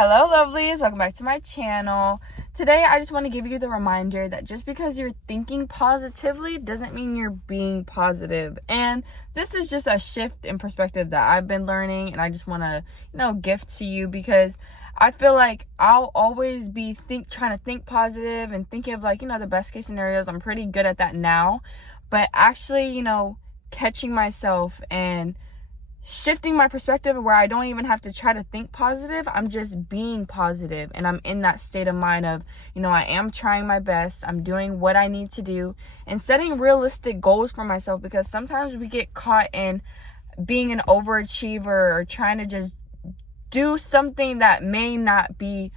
Hello lovelies, welcome back to my channel. Today I just want to give you the reminder that just because you're thinking positively doesn't mean you're being positive. And this is just a shift in perspective that I've been learning, and I just want to, gift to you, because I feel like I'll always be trying to think positive and think of the best case scenarios. I'm pretty good at that now, but actually, catching myself and shifting my perspective where I don't even have to try to think positive. I'm just being positive, and I'm in that state of mind of, I am trying my best. I'm doing what I need to do and setting realistic goals for myself, because sometimes we get caught in being an overachiever or trying to just do something that may not be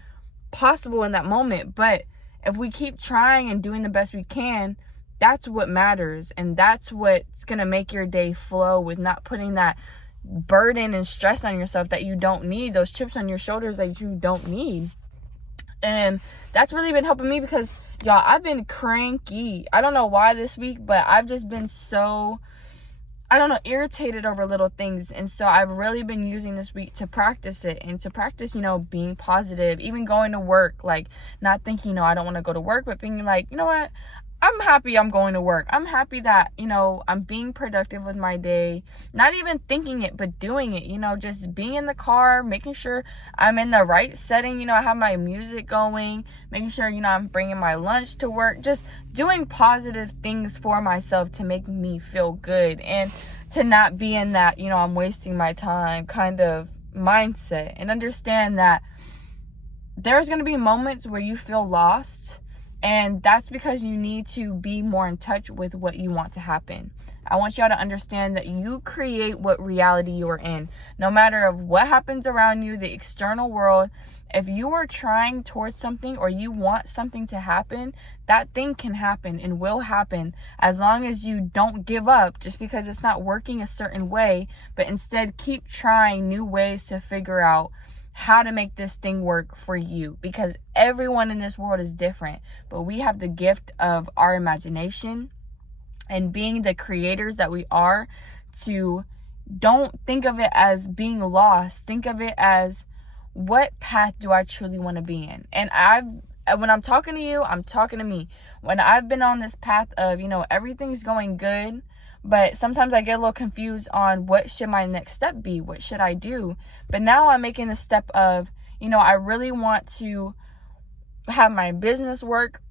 possible in that moment. But if we keep trying and doing the best we can, that's what matters, and that's what's going to make your day flow, with not putting that burden and stress on yourself that you don't need, those chips on your shoulders that you don't need. And that's really been helping me, because y'all, I've been cranky. I don't know why this week, but I've just been so, irritated over little things. And so I've really been using this week to practice it, and to practice, being positive, even going to work, like not thinking, I don't want to go to work, but being like, you know what? I'm happy I'm going to work. I'm happy that, I'm being productive with my day. Not even thinking it, but doing it, just being in the car, making sure I'm in the right setting. I have my music going, making sure, I'm bringing my lunch to work, just doing positive things for myself to make me feel good, and to not be in that, I'm wasting my time kind of mindset, and understand that there's going to be moments where you feel lost. And that's because you need to be more in touch with what you want to happen. I want y'all to understand that you create what reality you are in. No matter of what happens around you, the external world, if you are trying towards something or you want something to happen, that thing can happen and will happen, as long as you don't give up just because it's not working a certain way, but instead keep trying new ways to figure out how to make this thing work for you, because everyone in this world is different, but we have the gift of our imagination and being the creators that we are. To don't think of it as being lost. Think of it as, what path do I truly want to be in? And when I'm talking to you, I'm talking to me. When I've been on this path of, everything's going good, but sometimes I get a little confused on what should my next step be? What should I do? But now I'm making the step of, I really want to have my business work.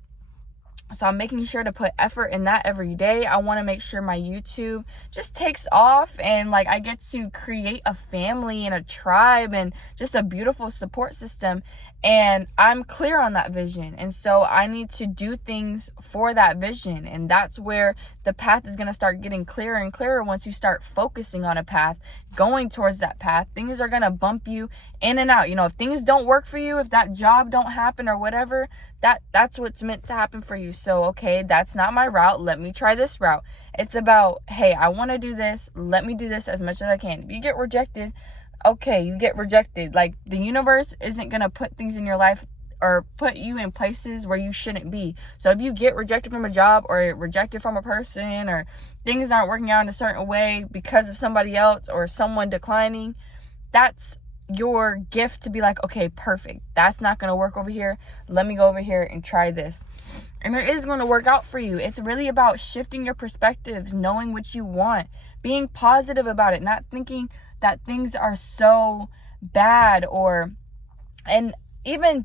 So I'm making sure to put effort in that every day. I want to make sure my YouTube just takes off, and I get to create a family and a tribe and just a beautiful support system. And I'm clear on that vision. And so I need to do things for that vision. And that's where the path is going to start getting clearer and clearer. Once you start focusing on a path, going towards that path, things are going to bump you in and out. If things don't work for you, if that job don't happen or whatever, that's what's meant to happen for you. So, okay, that's not my route. Let me try this route. It's about, hey, I want to do this. Let me do this as much as I can. If you get rejected, okay, you get rejected. The universe isn't going to put things in your life or put you in places where you shouldn't be. So if you get rejected from a job, or rejected from a person, or things aren't working out in a certain way because of somebody else or someone declining, that's your gift to be like, okay, perfect. That's not going to work over here. Let me go over here and try this. And it is going to work out for you. It's really about shifting your perspectives, knowing what you want, being positive about it, not thinking that things are so bad, and even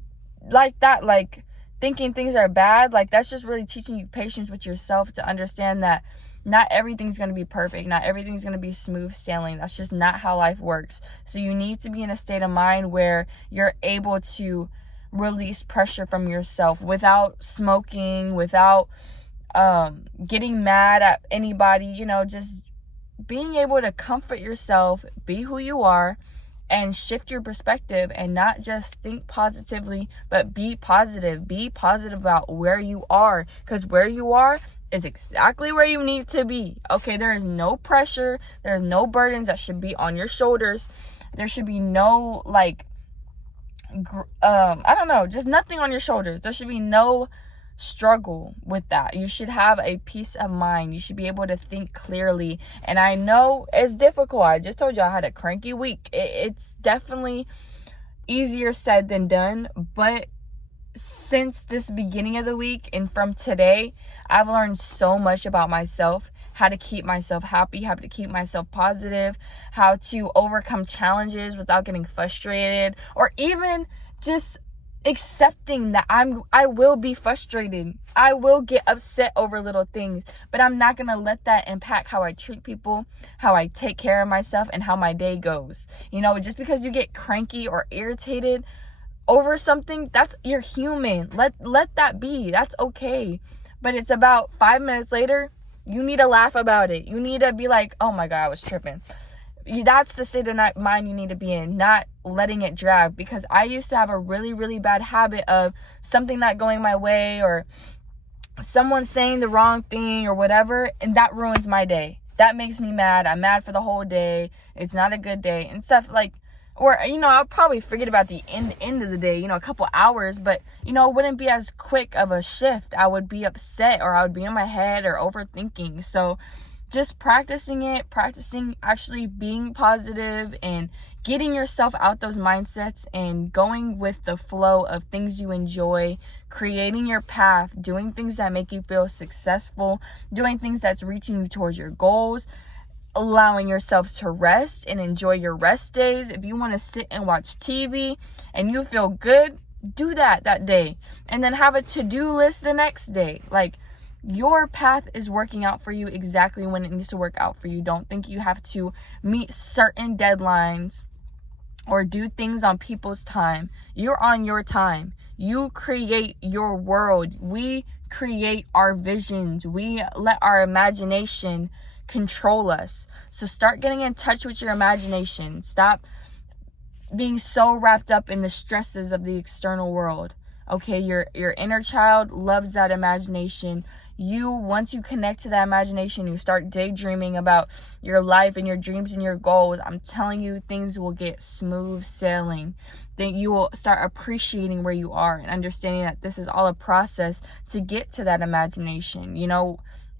thinking things are bad, that's just really teaching you patience with yourself, to understand that not everything's going to be perfect. Not everything's going to be smooth sailing. That's just not how life works. So you need to be in a state of mind where you're able to release pressure from yourself without smoking, without getting mad at anybody, just being able to comfort yourself, be who you are, and shift your perspective, and not just think positively, but be positive. Be positive about where you are, because where you are is exactly where you need to be. Okay, there is no pressure. There's no burdens that should be on your shoulders. There should be no just nothing on your shoulders. There should be no struggle with that. You should have a peace of mind. You should be able to think clearly. And I know it's difficult. I just told you I had a cranky week. It's definitely easier said than done, but since this beginning of the week and from today, I've learned so much about myself, how to keep myself happy, how to keep myself positive, how to overcome challenges without getting frustrated, or even just accepting that I will be frustrated. I will get upset over little things, but I'm not going to let that impact how I treat people, how I take care of myself, and how my day goes. Just because you get cranky or irritated over something, you're human. Let that be. That's okay. But it's about 5 minutes later, you need to laugh about it. You need to be like, oh my God, I was tripping. That's the state of mind you need to be in, not letting it drag. Because I used to have a really, really bad habit of something not going my way, or someone saying the wrong thing or whatever, and that ruins my day. That makes me mad. I'm mad for the whole day. It's not a good day and stuff like. Or, I'll probably forget about the end of the day, a couple hours, but, it wouldn't be as quick of a shift. I would be upset, or I would be in my head or overthinking. So just practicing actually being positive and getting yourself out those mindsets and going with the flow of things you enjoy, creating your path, doing things that make you feel successful, doing things that's reaching you towards your goals, allowing yourself to rest and enjoy your rest days. If you want to sit and watch TV and you feel good, do that day. And then have a to-do list the next day. Like, your path is working out for you exactly when it needs to work out for you. Don't think you have to meet certain deadlines or do things on people's time. You're on your time. You create your world. We create our visions. We let our imagination control us. So start getting in touch with your imagination. Stop being so wrapped up in the stresses of the external world. Okay, your inner child loves that imagination. Once you connect to that imagination, you start daydreaming about your life and your dreams and your goals. I'm telling you, things will get smooth sailing. Then you will start appreciating where you are and understanding that this is all a process to get to that imagination.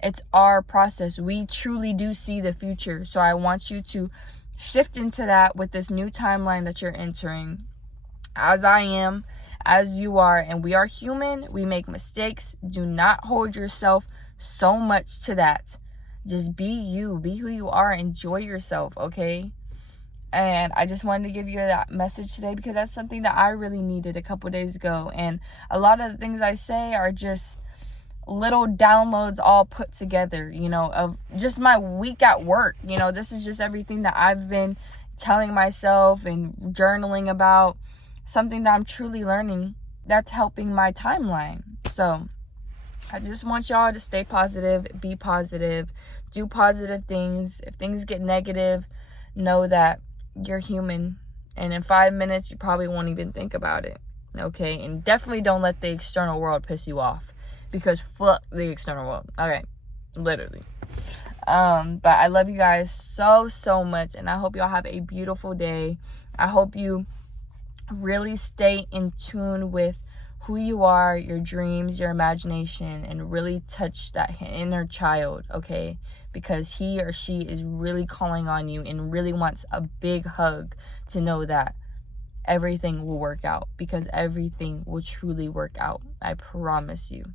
It's our process. We truly do see the future. So I want you to shift into that with this new timeline that you're entering. As I am, as you are, and we are human. We make mistakes. Do not hold yourself so much to that. Just be you. Be who you are. Enjoy yourself, okay? And I just wanted to give you that message today because that's something that I really needed a couple days ago. And a lot of the things I say are just little downloads all put together, of just my week at work. This is just everything that I've been telling myself and journaling about, something that I'm truly learning that's helping my timeline. So I just want y'all to stay positive, be positive, do positive things. If things get negative, know that you're human, and in 5 minutes you probably won't even think about it. Okay, and definitely don't let the external world piss you off, because fuck the external world. Okay, literally. But I love you guys so much, and I hope y'all have a beautiful day. I hope you really stay in tune with who you are, your dreams, your imagination, and really touch that inner child, okay? Because he or she is really calling on you and really wants a big hug to know that everything will work out, because everything will truly work out. I promise you.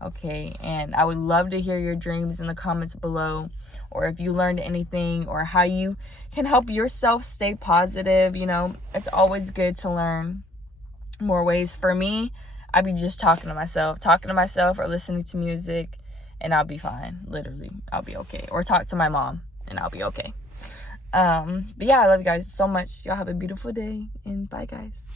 Okay, and I would love to hear your dreams in the comments below, or if you learned anything, or how you can help yourself stay positive. It's always good to learn more ways. For me, I'd be just talking to myself or listening to music, and I'll be fine. Literally, I'll be okay. Or talk to my mom, and I'll be okay. But yeah, I love you guys so much. Y'all have a beautiful day, and bye, guys.